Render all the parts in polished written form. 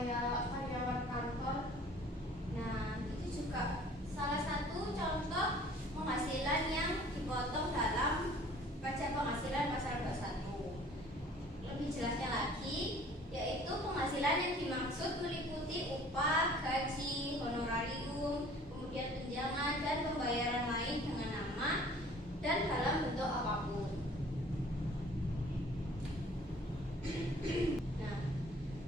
kayak karyawan kantor. Nah, itu juga salah satu contoh penghasilan yang dipotong dalam pajak penghasilan pasal 21. Lebih jelasnya lagi, yaitu penghasilan yang dimaksud meliputi upah, gaji, honorarium, kemudian tunjangan dan pembayaran lain dengan nama dan dalam bentuk apapun. Nah,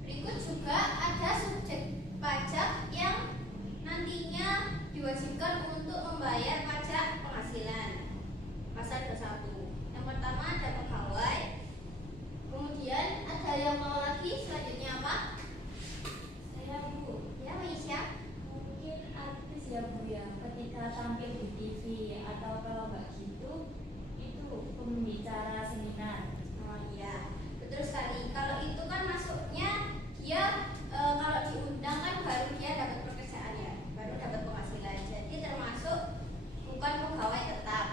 berikut juga ada subjek pajak yang nantinya diwajibkan untuk membayar pajak penghasilan pasal 21. Yang pertama ada pegawai, kemudian ada yang mau lagi, selanjutnya apa? Saya Bu, Ya, Aisyah. mungkin artis ya Bu ya, ketika tampil di TV atau kalau nggak gitu, itu pembicara seminar. Oh iya, betul sekali. Kalau itu kan masuknya dia kalau diundang kan baru dia dapat pekerjaan ya, baru dapat penghasilan. Jadi termasuk bukan pegawai tetap.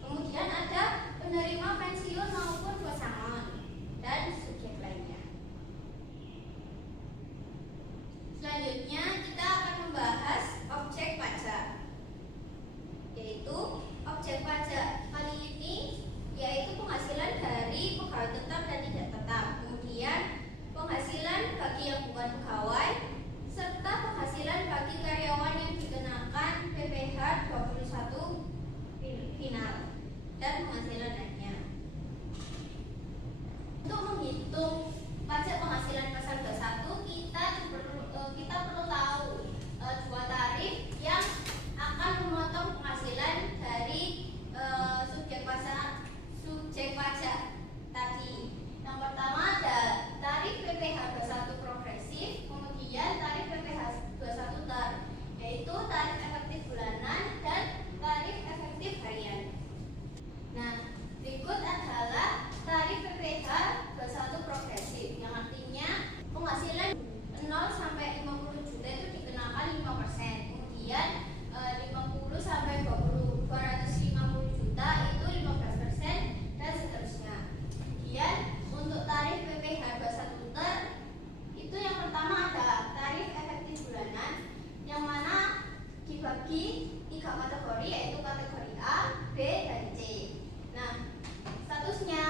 Kemudian ada penerima pensiun maupun pesangon dan subjek lainnya. Selanjutnya kita akan membahas objek pajak, yaitu objek pajak kali ini yaitu penghasilan dari pegawai tetap dan tidak tetap, kemudian penghasilan bagi yang bukan pegawai, serta penghasilan bagi karyawan yang dikenakan PPh 21 final dan penghasilan lainnya. Untuk menghitung pajak penghasilan pasal 21, kita perlu tahu dua tarif yang akan memotong penghasilan dari subjek pajak tadi. Yang pertama ada tarif PPh 21 progresif, kemudian tarif PPh 21 ter, yaitu tarif efektif bulanan dan tarif efektif harian. Nah, berikut adalah tarif PPh 21 progresif, yang artinya penghasilan 0 sampai 50 juta itu dikenakan 5%, kemudian 50 sampai 250 juta itu 15% dan seterusnya. Kemudian untuk tarif PPh 21 ter itu yang pertama ada tarif efektif bulanan, yang mana dibagi 3 kategori, yaitu kategori A, B, dan C. Nah, statusnya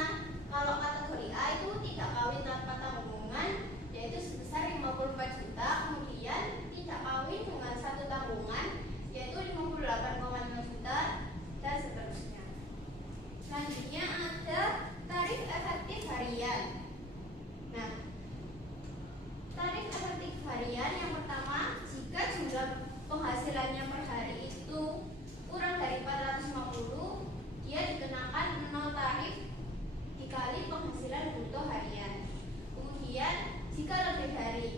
kalau kategori A itu tidak kawin tanpa tanggungan, yaitu sebesar 54 juta, kemudian tidak kawin dengan satu tanggungan, yaitu 58,5 juta, dan seterusnya. Selanjutnya ada tarif efektif harian. Nah, tarif efektif harian yang pertama, jika jumlah penghasilannya per hari itu kurang dari 450, dia dikenakan 0 tarif dikali penghasilan bruto harian. Kemudian jika lebih dari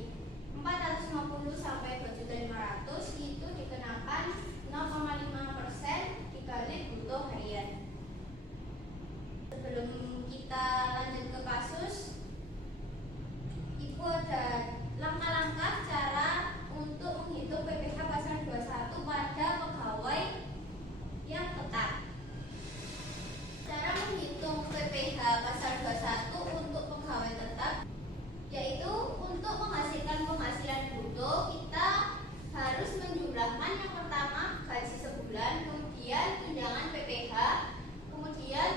450 sampai 2.500 itu dikenakan 0,5% dikali bruto harian. Sebelum kita lanjut ke kasus, Ibu ada langkah-langkah cara untuk menghitung PPh pasal 21 pada pegawai yang tetap. Cara menghitung PPh pasal 21 untuk pegawai tetap, yaitu untuk menghasilkan penghasilan bruto kita harus menjumlahkan yang pertama gaji sebulan, kemudian tunjangan PPh, kemudian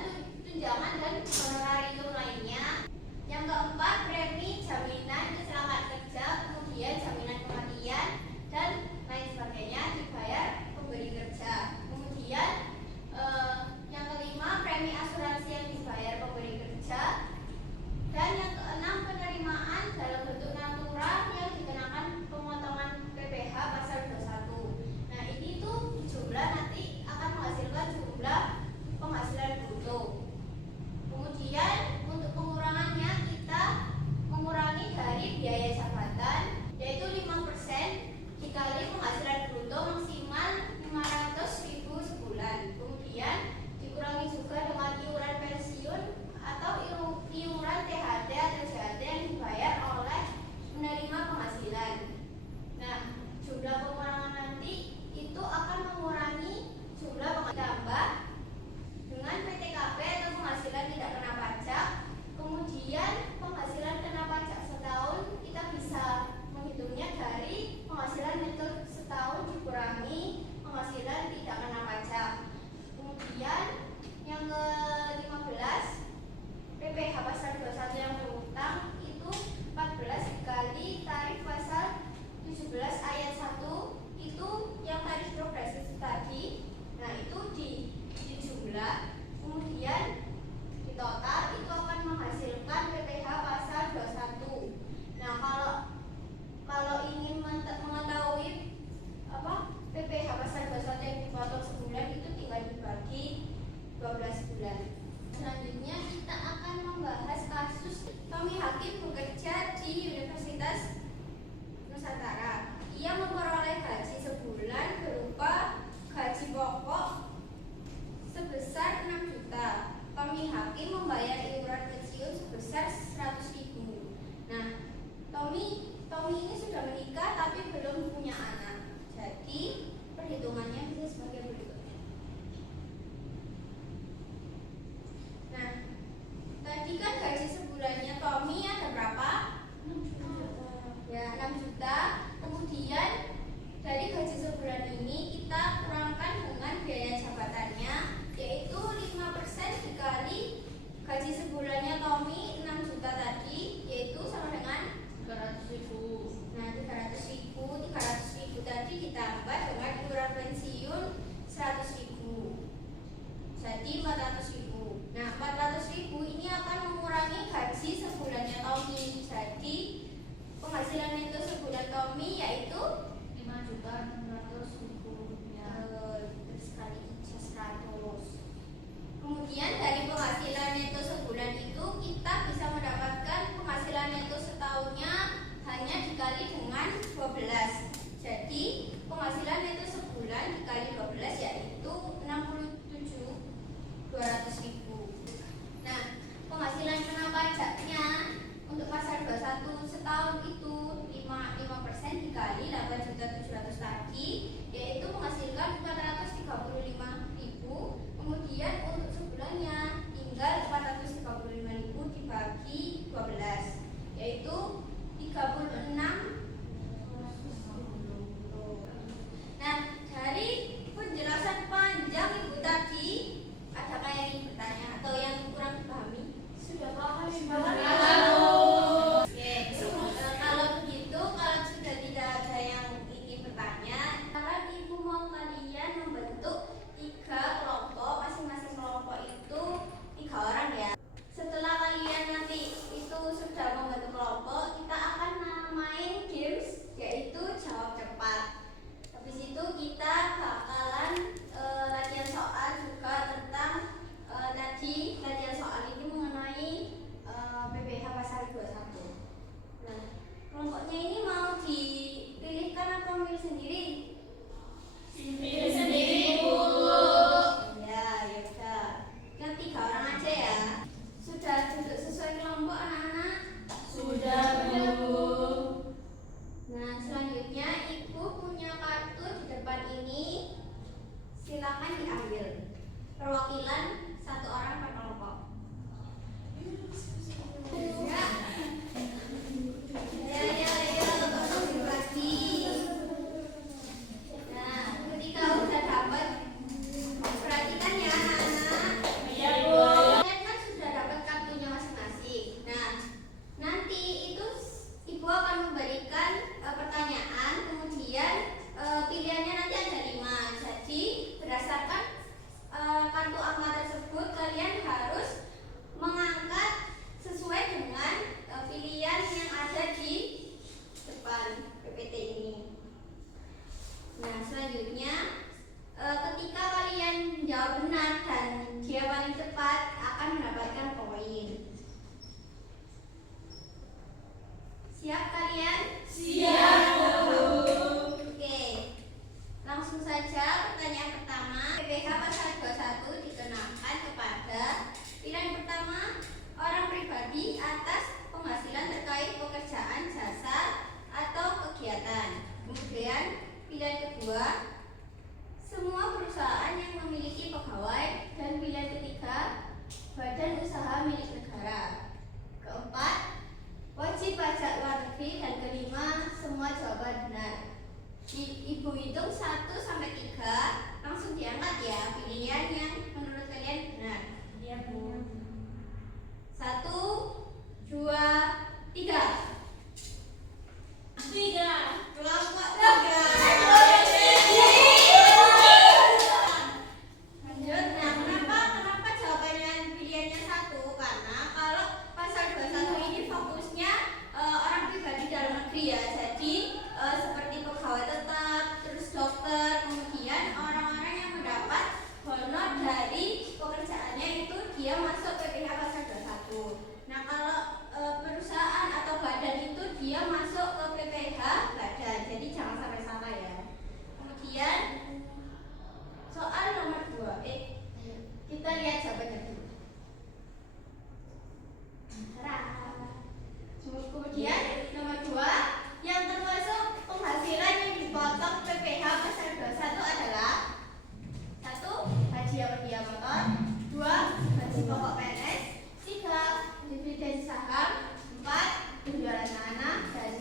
tunjangan dan honorarium lainnya. Yang keempat, premi jaminan kecelakaan kerja, kemudian jaminan kematian dan lain sebagainya dibayar pemberi kerja. Kemudian yang kelima, premi asuransi yang dibayar pemberi kerja. Dan yang keenam, penerimaan dalam bentuk natura yang dikenakan pemotongan PPh pasal 21. Nah, ini tuh jumlah nanti akan menghasilkan jumlah penghasilan bruto. Kemudian untuk pengurangannya kita mengurangi dari biaya jabatan, yaitu 5% dikali penghasilan bruto maksimal 500.000 sebulan. Kemudian dikurangi juga dengan iuran pensiun atau iuran THD atau JHD yang dibayar oleh penerima penghasilan. Nah, jumlah pengurangan nanti itu akan mengurangi jumlah tambah dengan PTKP atau penghasilan tidak kena pajak. Kemudian penghasilan kena pajak setahun kita bisa bekerja di Universitas Nusantara. Ia memperoleh gaji sebulan berupa gaji pokok sebesar 6 juta. Kami hakim membayar iuran pensiun sebesar 100.000. Nah, Tommy ini sudah menikah tapi belum punya anak. Jadi perhitungannya bisa sebagai berikut. Nah, tadi kan gaji sebulannya Tommy ada berapa? 6 juta. Ya, 6 juta. Kemudian dari gaji sebulan ini kita kurangkan dengan biaya jabatannya, yaitu 5% dikali gaji sebulannya Tommy 6 juta tadi, yaitu sama dengan 300.000. Nah, 300.000 tadi ditambah dengan iuran pensiun 100.000. Jadi 400.000. Nah, 400.000 ini akan mengurangi gaji sebulannya Tommy. Jadi penghasilan neto sebulan Tommy yaitu 5.600.000. Ya. terus kali 100. Kemudian dari penghasilan neto sebulan itu kita bisa mendapatkan penghasilan neto setahunnya hanya dikali dengan 12. Jadi penghasilan neto sebulan dikali 12 yaitu 67.200.000. Nah, penghasilan kena pajaknya untuk pasal 21 setahun itu 5% dikali 8.700.000 tadi, yaitu menghasilkan 435.000. Kemudian untuk sebulannya tinggal 435.000 dibagi 12, yaitu 36. Nah, dari penjelasan panjang Ibu tadi, adakah yang ingin bertanya atau yang kurang dipahami? Sudah paham, Oke, kalau begitu, kalau sudah tidak ada yang ingin bertanya, sekarang Ibu mau kalian membentuk 3 kelompok, masing-masing kelompok itu 3 orang ya. Setelah kalian nanti itu sudah membentuk kelompok, kita akan main games, yaitu jawab cepat. Habis itu kita bakalan latihan soal juga tentang tadi latihan soal ini mengenai PPH pasal 21. Nah, kelompoknya ini mau dipilihkan atau memilih sendiri? Pilih sendiri, Bu. Ya udah. Yang 3 orang aja ya. Sudah duduk sesuai kelompok anak-anak? Sudah, Bu. Nah, selanjutnya Ibu punya kartu di depan ini. Silakan diambil. Perwakilan 1 orang per kelompok. Ya, tolong dibagi. Nah, ketika udah dapat, perhatikan ya anak-anak. Iya, Bu. Kalian kan sudah dapat kartunya masing-masing. Nah, nanti itu Ibu akan memberikan pertanyaan, kemudian pilihannya nanti ada 5. Jadi berdasarkan kartu angka tersebut kalian harus mengangkat sesuai dengan pilihan yang ada di depan PPT ini. Nah, selanjutnya ketika kalian jawab benar dan dia paling cepat akan mendapatkan poin. Siap kalian? Siap, Bu. Oke. Langsung saja pertanyaan pertama. PPH pasal 21 dikenakan kepada pilihan pertama orang pribadi atas penghasilan terkait pekerjaan, jasa, atau kegiatan. Kemudian pilihan kedua, semua perusahaan yang memiliki pegawai, dan pilihan ketiga, badan usaha milik negara. Keempat, wajib pajak luar negeri, dan kelima, semua jawaban benar. Ibu hitung 1 sampai 3, langsung diangkat ya pilihan yang menurut kalian benar. Iya, Bu. 1, 2, 3. 3. Kelompok 3. Lanjut. Nah, kenapa jawabannya pilihannya 1? Karena kalau pasal 21 ini fokusnya orang pribadi dalam negeri ya. Jadi seperti pegawai tetap, terus dokter, kemudian orang-orang yang mendapat honor dari pekerjaannya itu dia masuk PPH pasal 21. Nah, kalau perusahaan atau dia masuk ke PPH badan, jadi jangan sampai salah ya. Kemudian soal nomor 2, kita lihat jawabannya dulu. Kemudian nomor 2, yang termasuk penghasilan yang dipotong PPH pasal 21 adalah 1. Gaji awal dia motor, 2. Gaji pokok PNS, 3. Dividen saham, 4. Penjualan tanah, dan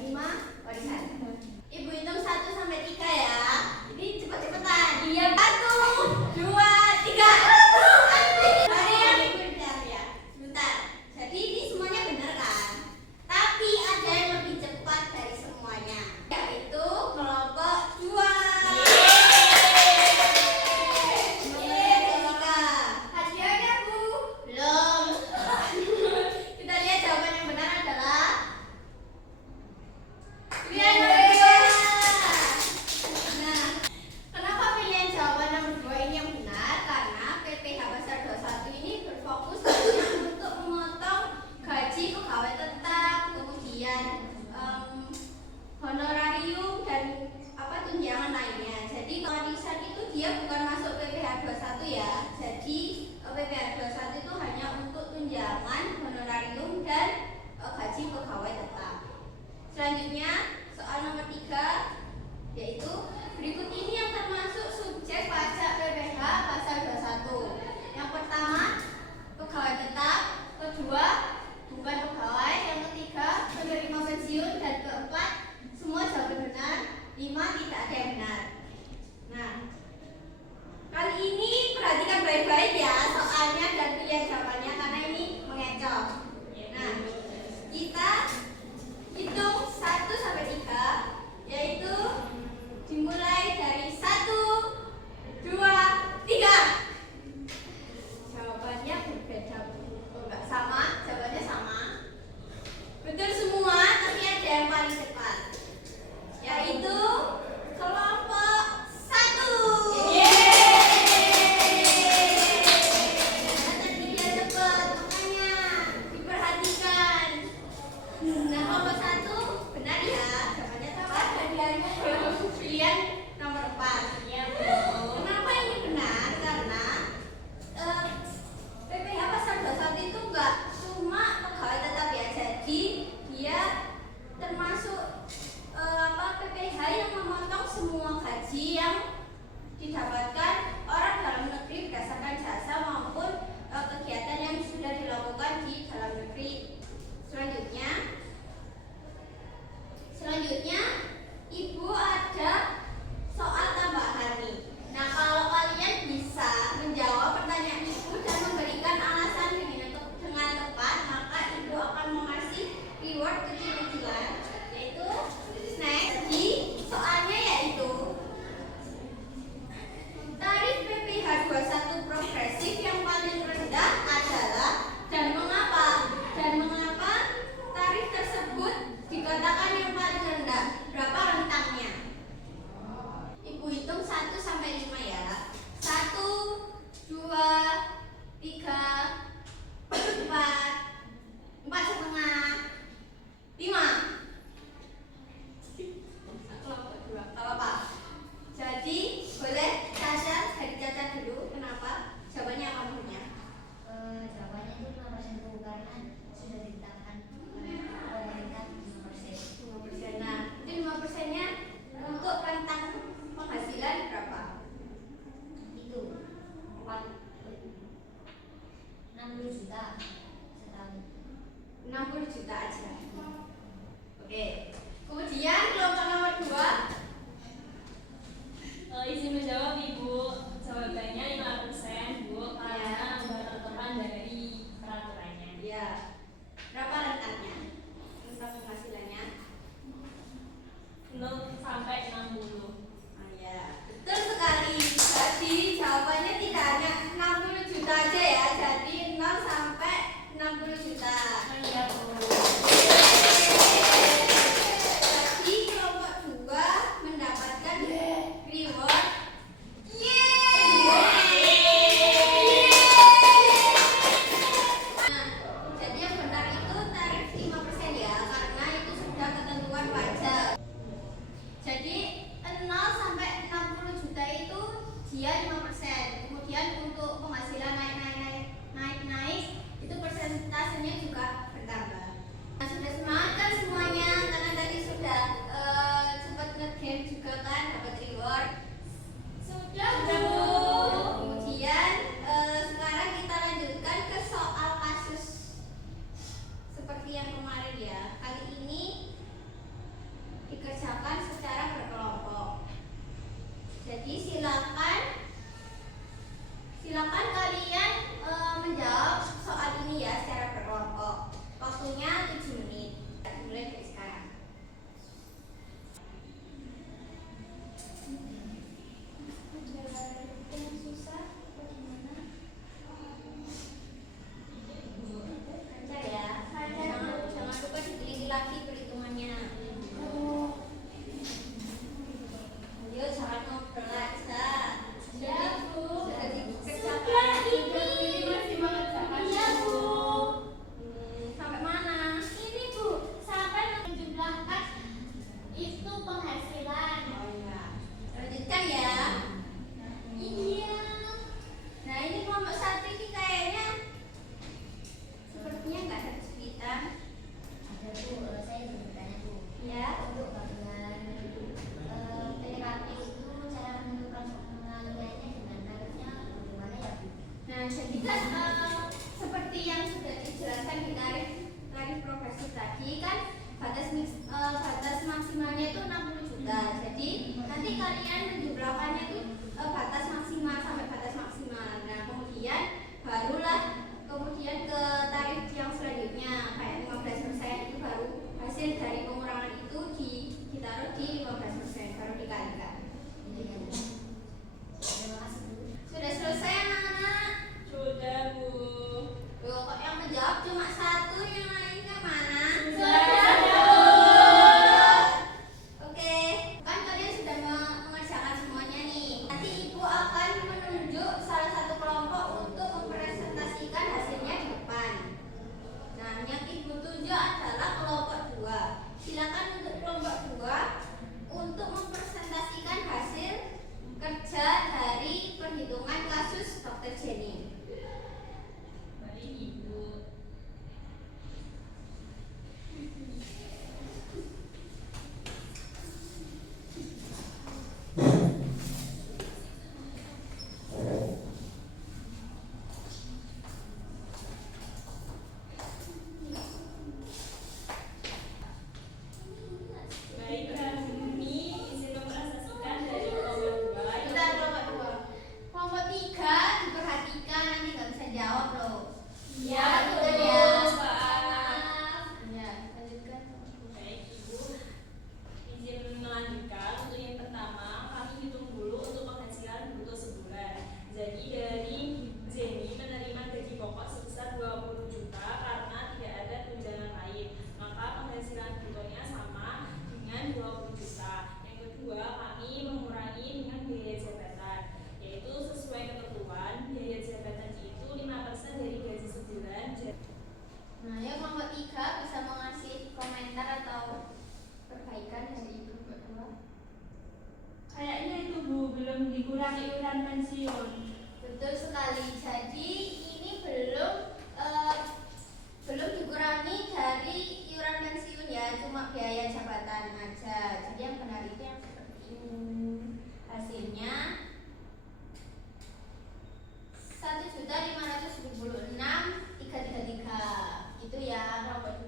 batas maksimalnya itu 60 juta. Jadi nanti kalian menjumlahkannya itu batas maksimal sampai batas maksimal. Nah, kemudian barulah kemudian ke tarif yang selanjutnya kayak 15% itu baru hasil dari pengurangan itu ditaruh di 15% baru dikalikan. Sudah selesai anak-anak? Sudah, Bu. Loh, kok yang menjawab cuma satu, yang lainnya mana? Sudah. Oke, kan kalian sudah mengerjakan semuanya nih. Nanti ibu akan menunjuk salah satu kelompok untuk mempresentasikan hasilnya di depan. Nah, yang ibu tunjuk adalah kelompok 2. Silakan untuk kelompok 2 untuk mempresentasikan hasil kerja dari perhitungan kasus Dr. Jenny. Baik, Ibu. Baik, kami izin mempresentasikan dari kelompok 2. Bentar, kelompok 2. Kelompok 3 diperhatikan, nanti nggak bisa jawab loh. Iya, lanjutkan Bu. ya. Maaf. Ya, lanjutkan. Baik, Ibu. Izin melanjutkan. Untuk yang pertama, kami hitung dulu untuk penghasilan bruto sebulan. Jadi dari Jenny menerima gaji pokok sebesar 20 juta karena tidak ada tunjangan lain. Maka penghasilan brutonya sama dengan 20 juta. Yang kedua, kami mengurangi dengan biaya jabatan, yaitu sesuai ketentuan biaya jabatan itu 5% dari gaji sebulan. Nah, ya kelompok 3 bisa mengasih komentar atau perbaikan dari kelompok 2. Kayaknya itu Bu, belum dikurangi iuran pensiun. Betul sekali. Jadi ini belum dikurangi dari iuran pensiun ya, cuma biaya jabatan aja. Jadi yang benar itu yang seperti ini. Hasilnya 1.556.333 itu ya kelompok